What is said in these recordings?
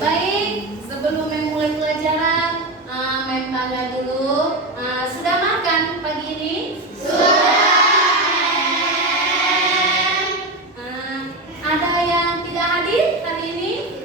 Baik, sebelum memulai pelajaran, Mem tanya dulu, sudah makan pagi ini? Ada yang tidak hadir hari ini?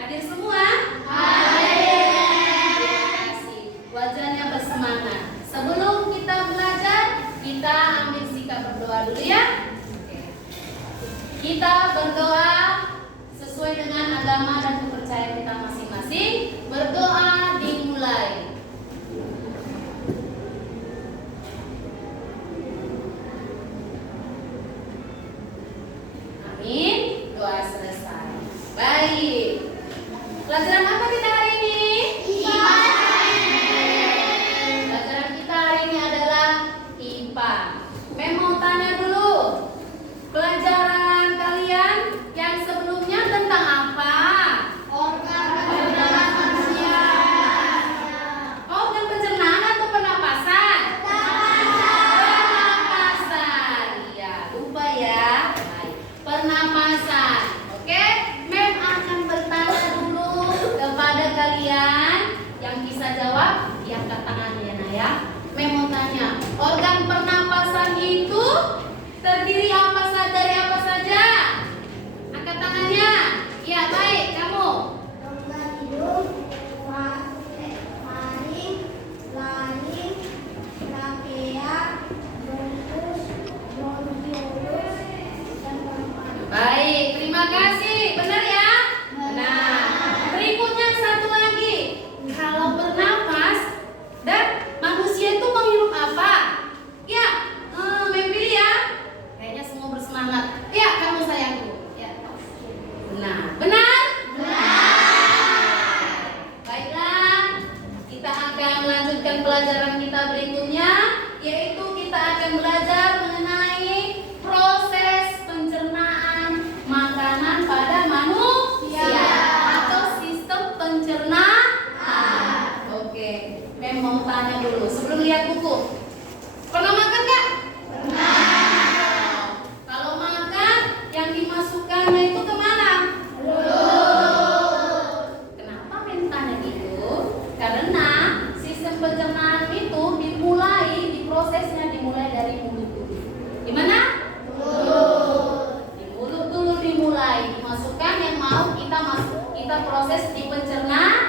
Hadir semua? Terima kasih. Wajahnya bersemangat. Sebelum kita belajar, kita ambil sikap berdoa dulu ya. Kita berdoa sesuai dengan agama dan kepercayaan kita masing-masing. Berdoa dimulai. Amin. Doa selesai. Baik. Pelajaran apa kita hari ini? Pelajaran kita hari ini adalah IPA. Mem mau tanya dulu. Pelajaran kalian yang sebelumnya tentang apa? Organ pencernaan atau pernapasan? Pernapasan. Iya, lupa ya. Baik. Pernapasan. Oke, Mem akan bertanya dulu kepada kalian yang bisa jawab, diangkat tangannya nah ya. Mem mau tanya, organ pernapasan itu terdiri dari apa saja? Angkat tangannya. Iya, baik, kamu. Rongga hidung, maring, laring, trakea, bronkus, bronkiolus, dan paru-paru. Baik, terima kasih. Benar ya? Nah, berikutnya satu lagi. Kalau bernapas dan manusia itu menghirup apa? Ya, Mem pilih ya. Kayaknya semua bersemangat. Ya, kamu sayangku. Ya. Benar? Baiklah, kita akan melanjutkan pelajaran kita berikutnya, yaitu kita akan belajar mengenai proses pencernaan makanan pada manusia atau sistem pencernaan. Oke, Mem mau tanya dulu sebelum lihat buku. Pernah makan nggak? Kalau makan, yang dimasukkannya itu kemana? Kenapa Mem tanya gitu? Karena sistem pencernaan itu prosesnya dimulai dari mulut dulu. Gimana? Di mulut dulu dimulai, dimasukkan yang mau kita proses di pencernaan.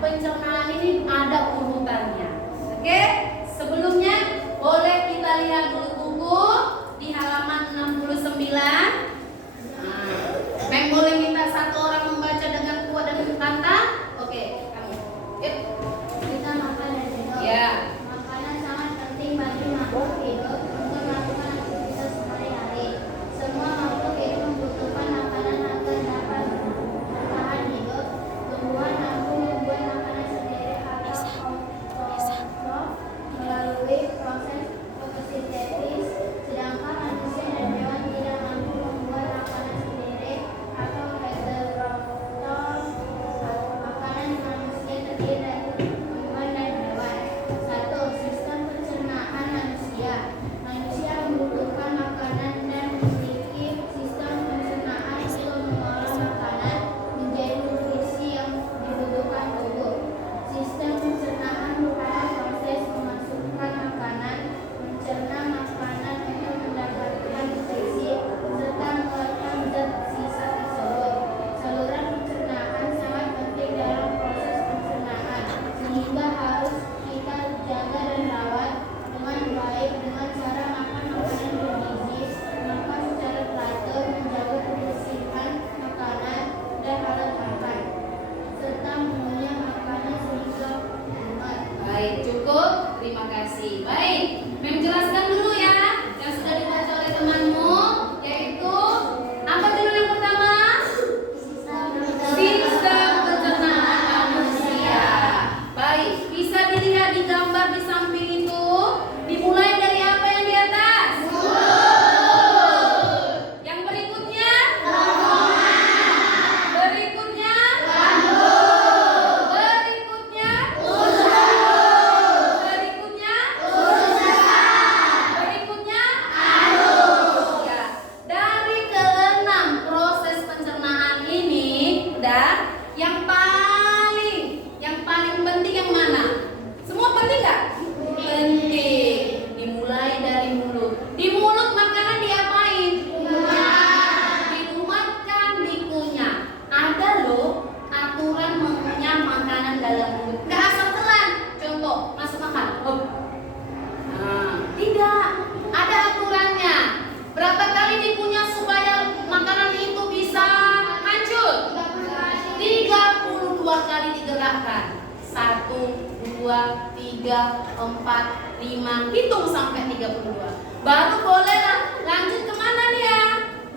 Pencernaan ini ada urutannya. Oke? Sebelumnya boleh kita lihat dulu buku di halaman 69. Mem boleh minta satu orang membaca dengan kuat dan lantang? Oke, kamu. Yuk. Kita makan dan hidup. Ya. Makanan sangat penting bagi makhluk hidup untuk melakukan aktivitas sehari-hari. Semua makhluk hidup membutuhkan makanan agar dapat bertahan hidup. 3, 4, 5, hitung sampai 32. Baru boleh lanjut kemana nih ya?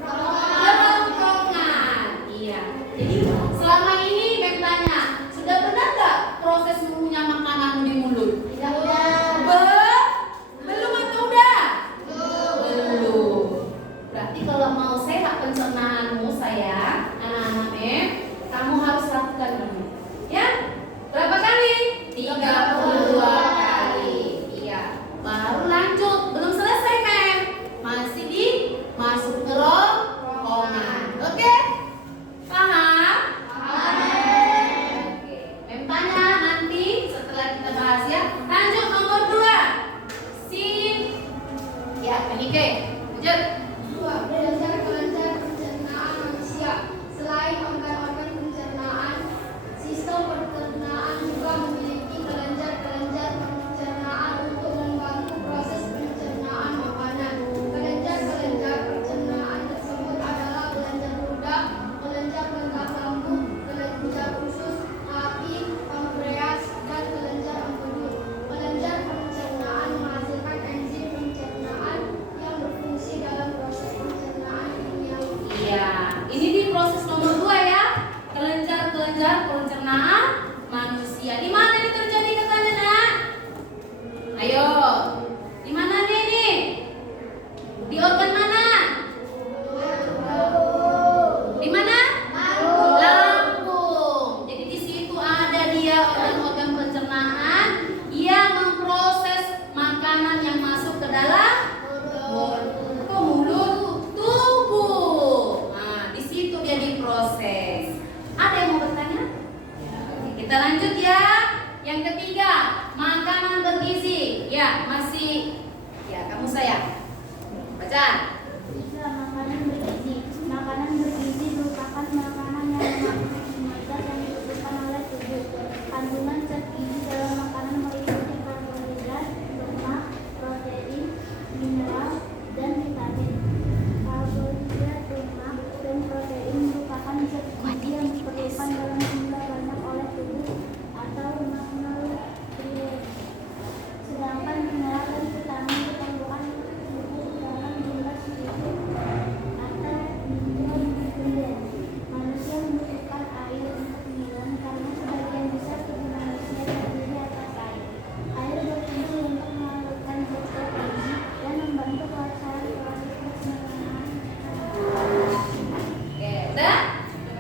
Kerongkongan. Iya. Jadi selama ini Beb tanya, sudah benar nggak proses mengunyah makanan di mulut? Belum atau udah? Belum. Berarti kalau mau sehat pencernaanmu sayang, anak-anak kamu harus lakukan ini. Ya? Berapa kali? 32 kali. Iya. Baru lanjut. Belum selesai, Mem. Masih masuk kerongkongan. Oke? Paham? Oke. Mem tanya nanti setelah kita bahas ya. Lanjut nomor 2. Ya, Menike. Lanjut. 2. Belajar kelenjar pencernaan manusia. Selain organ-organ pencernaan, sistem pencernaan juga memiliki kelenjar-kelenjar pencernaan untuk membantu proses pencernaan makanan. Kelenjar-kelenjar pencernaan tersebut adalah kelenjar ludah, kelenjar bentang lambung, kelenjar usus, hati, pankreas, dan kelenjar empedu. Kelenjar pencernaan menghasilkan enzim pencernaan yang berfungsi dalam proses pencernaan kimiawi. Iya, ini di proses nomor 2 ya. Kelenjar-kelenjar pencernaan manusia. Di mana ini terjadi katanya, Nak? Ayo. Di mana nih ini? Di organ mana? Di mana? Lambung. Jadi di situ ada dia organ-organ pencernaan yang memproses makanan yang masuk ke dalam mulut, tubuh. Nah, di situ dia diproses. Ada yang mau bertanya? Kita lanjut ya. Yang ketiga, makanan bergizi. Ya, masih. Ya, kamu sayang. Baca. 3. Makanan bergizi. Makanan bergizi merupakan makanan yang mengandung zat yang dibutuhkan oleh tubuh. Kandungan zat gizi dalam makanan meliputi karbohidrat, lemak, protein, mineral, dan vitamin. Karbohidrat, lemak, dan protein merupakan zat gizi yang diperlukan dalam jumlah banyak oleh tubuh atau makronutrien. Sedangkan mineral dan vitamin diperlukan tubuh dalam jumlah sedikit atau mikronutrien. Manusia membutuhkan air untuk minum karena sebagian besar tubuh manusia terdiri atas air. Air berfungsi untuk mengalirkan zat gizi dan membantu kelancaran proses pencernaan. Oke, udah?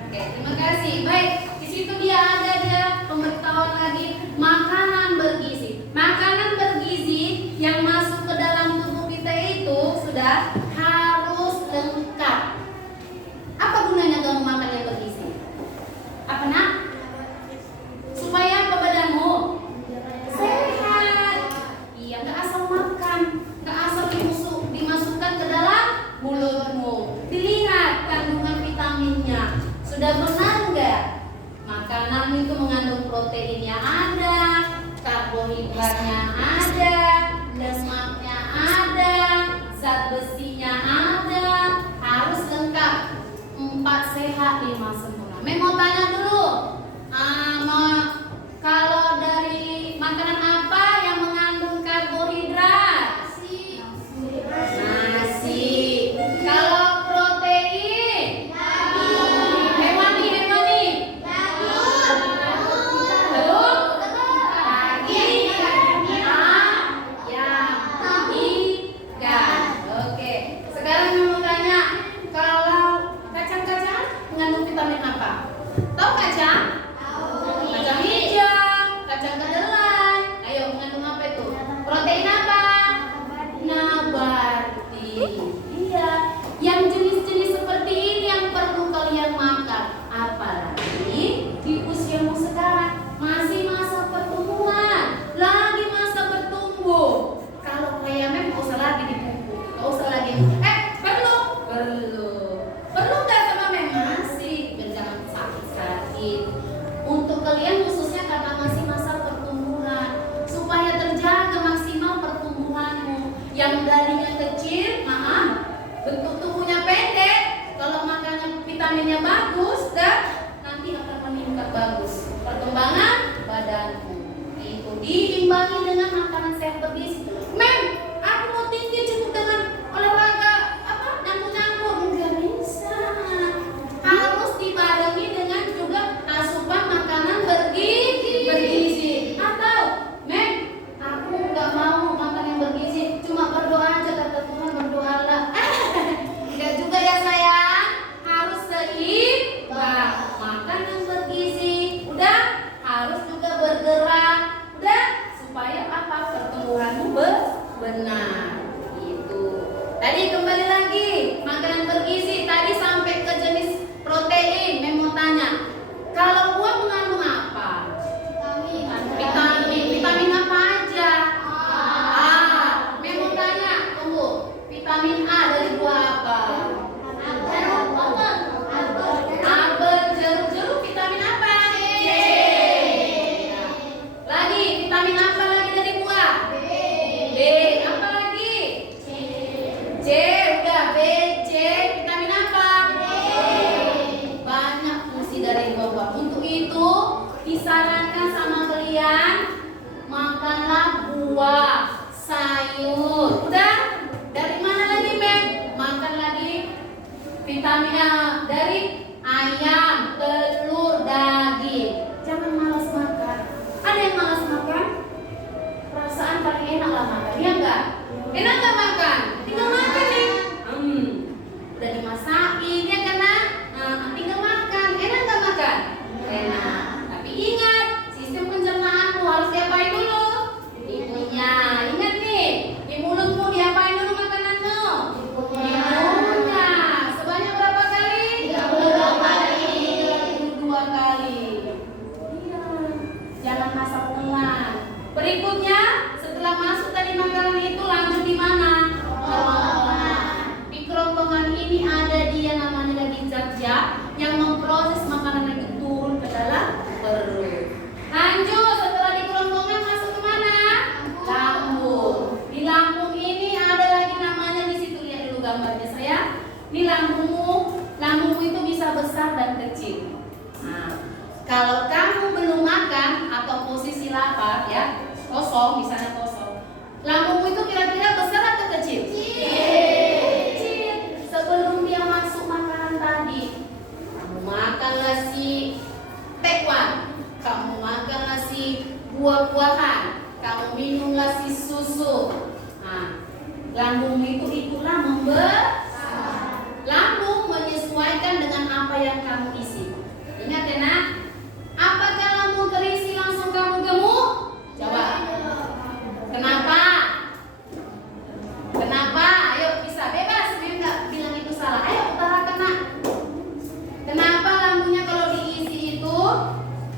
Oke, terima kasih. Baik, di situ dia ada pemberitahuan lagi makanan bergizi. Makanan bergizi yang masuk ke dalam tubuh kita itu sudah harus lengkap. Apa gunanya kamu makan yang bergizi? Apa, Nak? Supaya apa badanmu? Sehat. Iya, nggak asal makan, nggak asal dimasukkan ke dalam mulutmu. Dilihat kandungan vitaminnya. Sudah benar nggak? Makanan itu mengandung proteinnya ada, karbohidratnya ada, lemaknya ada, zat besinya ada, harus lengkap. 4 sehat 5 sempurna. Mau tanya dulu, kalau dari makanan apa yang mengandung karbohidrat? Nasi. Kalau protein? Hewani. Telur? Daging? Ayam? Ikan. Oke. Sekarang mau tanya, kalau kacang-kacang mengandung vitamin apa? Tahu kacang? Kacang hijau, kacang kedelai. Ayo, mengandung apa itu? Protein apa? Nabati. Iya, yang jenis-jenis seperti ini yang perlu kalian makan. Apalagi di usiamu sekarang masih masa pertumbuhan, lagi masa bertumbuh. Kalau kayak Mem nggak usah lagi dipupuk, nggak usah lagi. Perlu nggak sama Mem? Masih, biar jangan sakit-sakit. Untuk kalian khususnya karena masih masa pertumbuhan, supaya terjaga maksimal pertumbuhanmu. Yang darinya kecil, bentuk tubuhnya pendek. Kalau makannya vitaminnya bagus, dan nanti akan meningkat bagus perkembangan badanmu. Itu diimbangi dengan makanan sehat bergizi. Men, aku mau tinggi cukup dengan olahraga nyangkut-nyangkut? Nggak bisa. Harus dibarengi dengan juga asupan makanan bergizi. Atau, men, aku nggak mau makan yang bergizi, cuma berdoa aja, kata Tuhan, berdoalah. Nggak juga ya sayang, harus seimbang. Makan yang bergizi, udah, harus juga bergerak, udah, supaya apa? Pertumbuhanmu benar. Itu. Tadi kembali lagi, makanan bergizi. Tadi sampai ke jenis protein. Mem mau tanya, kalau buah mengandung apa? Vitamin apa aja? Mem mau tanya, tunggu. Vitamin A dari buah apa? Apel, jeruk vitamin apa? C. Lagi, vitamin apa lagi dari buah? B. Apa lagi? C. Udah, B, C. Vitamin apa? Banyak fungsi dari buah-buah. Untuk itu, disarankan sama kalian, makanlah buah, sayur. Udah? Dari mana lagi, Men? Makan lagi vitamin A dari ayam, telur, daging. Jangan malas makan. Ada yang malas makan? Perasaan paling enak lah makan, ya enggak? Enak enggak makan? Tinggal makan nih. Udah dimasakin, ya kan? Tinggal makan. Enak enggak makan? Enak. Tapi ingat, sistem pencernaanmu harus diapain dulu? Ibunya. Ingat nih, di mulutmu diapain dulu makananmu? Ibunya. Sebanyak berapa kali? 32 kali. 32 kali. Iya. Jangan masak telan. Berikutnya, setelah masuk tadi makanan itu lanjut di mana? Kerongkongan. Di kerongkongan ini ada dia namanya lagi zat-zat yang memproses makanan itu turun ke dalam perut. Lanjut, setelah di kerongkongan masuk ke mana? Lambung. Di lambung ini ada lagi namanya, di situ lihat dulu gambarnya saya. Ini lambungmu itu bisa besar dan kecil. Nah, kalau kamu belum makan atau posisi lapar ya, kosong, misalnya kosong, lambungmu itu kira-kira besar atau kecil? Kecil. Sebelum dia masuk makanan tadi, kamu makanlah si tekwan, kamu makanlah si buah-buahan, kamu minumlah si susu. Nah, lambungmu itu itulah membesar. Lambung menyesuaikan dengan apa yang kamu isi. Ingat ya nak, apakah lambung terisi langsung kamu gemuk? Jawab. Kenapa? Kenapa? Ayo bisa bebas, enggak bilang itu salah. Ayo utarakan nak. Kenapa lambungnya kalau diisi itu,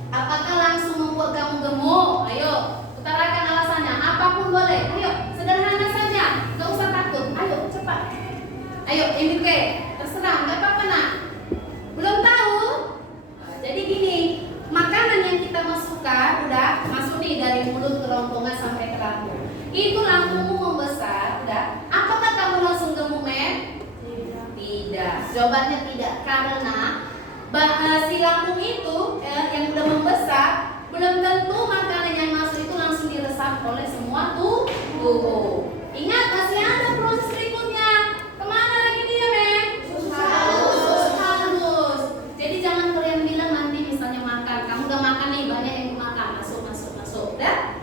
apakah langsung membuat kamu gemuk? Ayo utarakan alasannya. Apapun boleh. Ayo sederhana saja, nggak usah takut. Ayo cepat. Ayo Enrique, terserah, nggak apa-apa nak. Belum tahu? Jadi gini, makanan yang kita masukkan udah masuk nih dari mulut ke kerongkongan sampai ke lambung. Itu lambungmu membesar, udah. Apakah kamu langsung gemuk, Men? Tidak. Jawabannya tidak, karena si lambung itu yang udah membesar, belum tentu makanan yang masuk itu langsung diresap oleh semua tubuh. Ingat, masih ada proses berikutnya. Kemana lagi dia, Men? Halus. Jadi jangan kalian bilang nanti misalnya makan, kamu udah makan nih, banyak yang makan, masuk. Udah?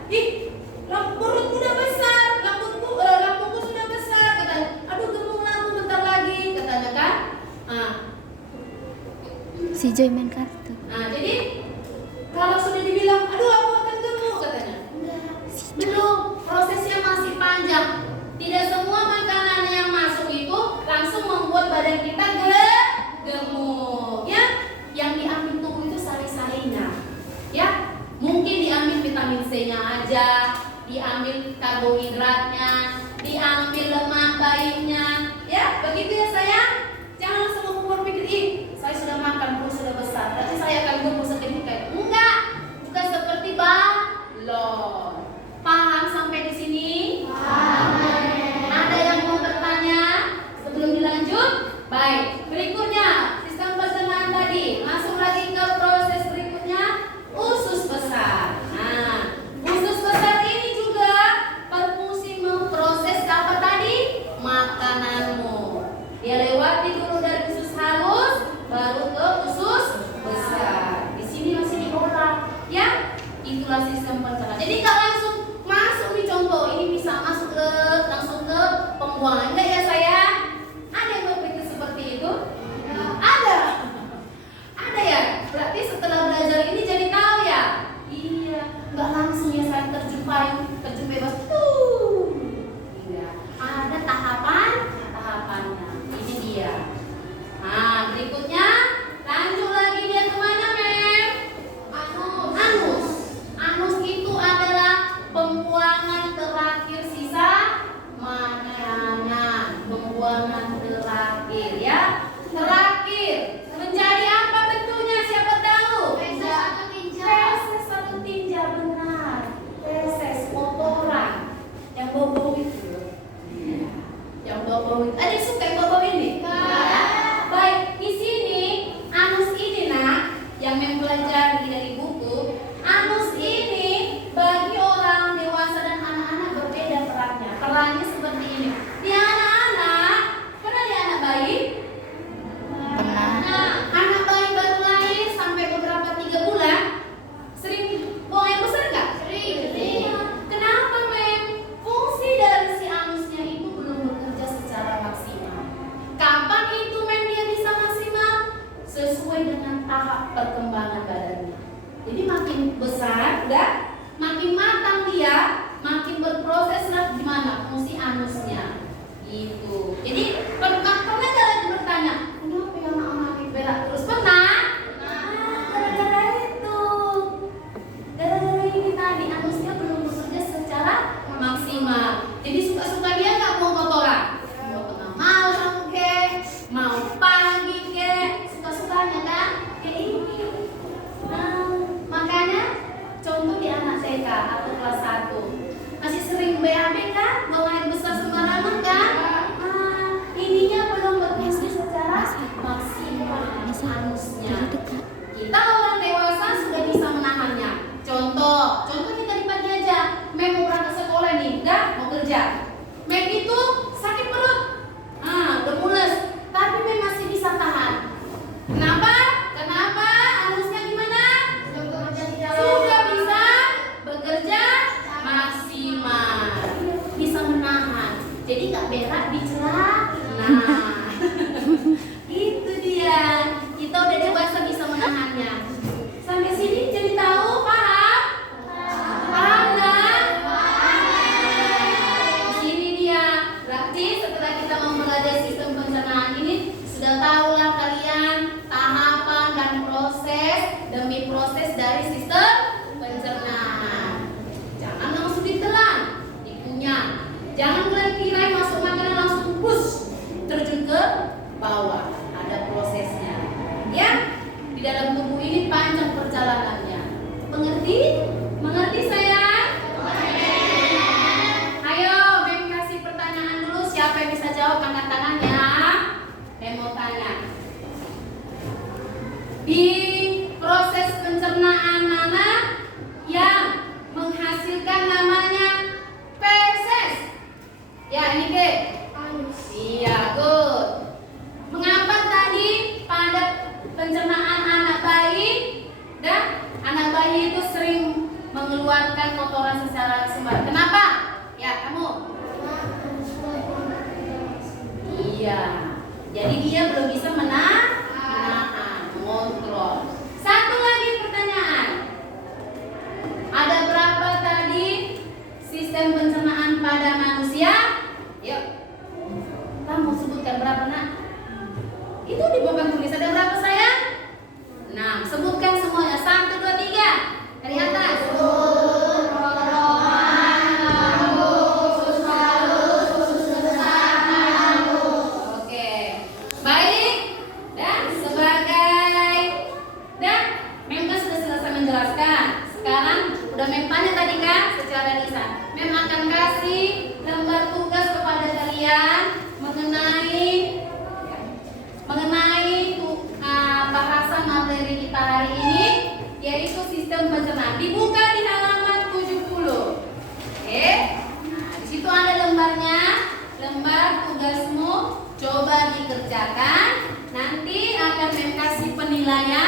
Perutku udah besar, lambungku sudah besar. Katanya, aduh gemuk aku bentar lagi, katanya kan? Si Joy main kartu. Nah, jadi kalau sudah dibilang, aduh aku akan gemuk, katanya. Belum, prosesnya masih panjang. Tidak semua makanan yang masuk itu langsung membuat badan kita gemuk, ya. Yang diambil tubuh itu sari-sarinya, ya. Mungkin diambil vitamin C-nya aja, diambil karbohidratnya, diambil lemak baiknya, ya. Begitu ya sayang. Jangan langsung berpikir, saya sudah makan, perut sudah besar, berarti saya akan gemuk seperti kayak. Enggak, bukan seperti balon. Paham sampai di sini? Ada yang mau bertanya sebelum dilanjut? Baik, berikutnya sistem pencernaan tadi. Masuk lagi ke proses berikutnya, usus besar. Nah, usus besar sesuai dengan tahap perkembangan badannya. Jadi makin besar, makin matang dia, makin berproseslah gimana fungsi anusnya. Gitu. Jadi pernah kalian bertanya, kenapa ya anak-anak berak terus? Pernah? Gara-gara itu. Gara-gara ini tadi anusnya belum bekerja secara maksimal. Jadi suka-suka dia nggak mau kotoran. Mau tengah malam ke, mau pagi ke, suka-sukanya kan? Kayak ini. Nah, makanya contoh di anak TK atau kelas 1 masih sering BAB kan? Buang air besar sembarangan kan? Ininya belum berfungsi secara maksimal anusnya. Kita orang dewasa sudah bisa menahannya. Contoh kita tadi pagi aja, Mem mau berangkat sekolah nih, mau kerja. Mem itu sakit perut, udah mules, tapi Mem masih bisa tahan. Kenapa? Anusnya gimana? Sudah bisa bekerja maksimal, bisa menahan. Jadi nggak berak di celah. Nah, itu dia. Kita udah dewasa bisa menahannya. Sampai sini jadi tahu, paham? Paham nggak? Di sini dia. Berarti setelah kita mau belajar sistem pencernaan ini, sudah tahulah kalian tahapan dan proses demi proses dari sistem pencernaan. Jangan langsung ditelan, dikunyah. Jangan kalian kira masuk makanan langsung push terjun ke bawah. Ada prosesnya. Ya, di dalam tubuh ini panjang perjalanannya. Mengerti? Mengerti sayang? Ayo, Mem kasih pertanyaan dulu. Siapa yang bisa jawab angkat tangannya? Mem mau tanya. Di proses pencernaan mana yang menghasilkan namanya feses? Ya, ini ke? Iya, good. Mengapa tadi pada pencernaan anak bayi itu sering mengeluarkan kotoran secara sembarangan? Kenapa? Ya, kamu? Iya. Jadi dia belum bisa menahan, mengontrol. Satu lagi pertanyaan. Ada berapa tadi sistem pencernaan pada manusia? Yuk. Kamu sebutkan berapa, Nak? Itu di papan tulis ada berapa sayang? 6. Sebutkan semuanya. 1, 2, 3. Dari atas. Oke. Baik. Dan Mem sudah selesai menjelaskan. Sekarang udah Mem tanya tadi kan secara lisan. Mem akan kasih lembar tugas kepada kalian mengenai bahasan materi kita hari ini, yaitu sistem pencernaan. Dibuka di halaman 70. Oke. Nah, di situ ada lembarnya, lembar tugasmu. Coba dikerjakan. Nanti akan Mem kasih penilaian